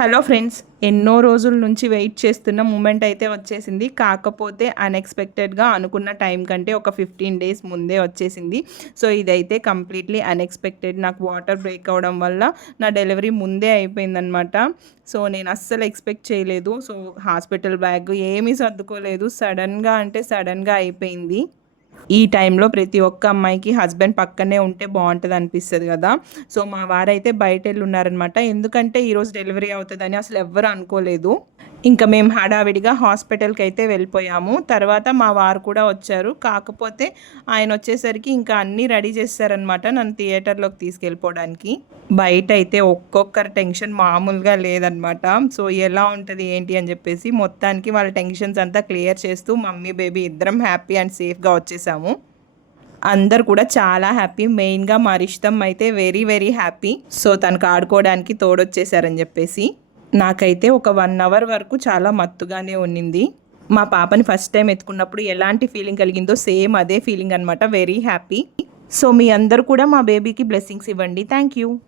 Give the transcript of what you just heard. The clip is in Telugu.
హలో ఫ్రెండ్స్, ఎన్నో రోజుల నుంచి వెయిట్ చేస్తున్న మూమెంట్ అయితే వచ్చేసింది. కాకపోతే అన్ఎక్స్‌పెక్టెడ్‌గా అనుకున్న టైం కంటే ఒక 15 డేస్ ముందే వచ్చేసింది. సో, ఇదైతే కంప్లీట్‌లీ అన్ఎక్స్‌పెక్టెడ్. నాకు వాటర్ బ్రేక్ అవ్వడం వల్ల నా డెలివరీ ముందే అయిపోయిందనమాట. సో, నేను అస్సలు ఎక్స్‌పెక్ట్ చేయలేదు. సో, హాస్పిటల్ బ్యాగ్ ఏమీ సర్దుకోలేదు. సడెన్‌గా అంటే సడెన్‌గా అయిపోయింది. ఈ టైంలో ప్రతి ఒక్క అమ్మాయికి హస్బెండ్ పక్కనే ఉంటే బావుంటది అనిపిస్తది గదా! సో, మా వారైతే బయటెళ్ళున్నారనమాట. ఎందుకంటే ఈరోజు డెలివరీ అవుతదని అసలు ఎవ్వరు అనుకోలేదు. ఇంక మేము హడావిడిగా హాస్పిటల్‌కైతే వెళ్ళిపోయాము. తర్వాత మా వారు కూడా వచ్చారు. కాకపోతే ఆయనొచ్చేసరికి ఇంకా అన్నీ రెడీ చేసేసారనమాట నన్ను థియేటర్‌లోకి తీసుకెళ్ళిపోవడానికి. బయటైతే ఒక్కొక్కరి టెన్షన్ మామూలుగా లేదనమాట. సో, ఎలా ఉంటది ఏంటి అని జెప్పేసి మొత్తానికి వాళ్ళ టెన్షన్స్ అంతా క్లియర్ చేస్తూ మమ్మీ, బేబీ ఇద్దరం హ్యాపీ అండ్ సేఫ్‌గా వచ్చేసాము. అందరూ కూడా చాలా హ్యాపీ. మెయిన్‌గా మా రిషితమ్ అయితే వెరీ, వెరీ హ్యాపీ. సో, తనకు ఆడుకోవడానికి తోడొచ్చేసారని జెప్పేసి. నాకైతే ఒక 1 అవర్ వరకు చాలా మత్తుగానే ఉన్నింది. మా పాపని ఫస్ట్ టైమ్ ఎత్తుకున్నప్పుడు ఎలాంటి ఫీలింగ్ కలిగిందో సేమ్ అదే ఫీలింగ్ అనమాట. Very happy. సో, మీ అందరూ కూడా మా బేబీకి బ్లెస్సింగ్స్ ఇవ్వండి. Thank you.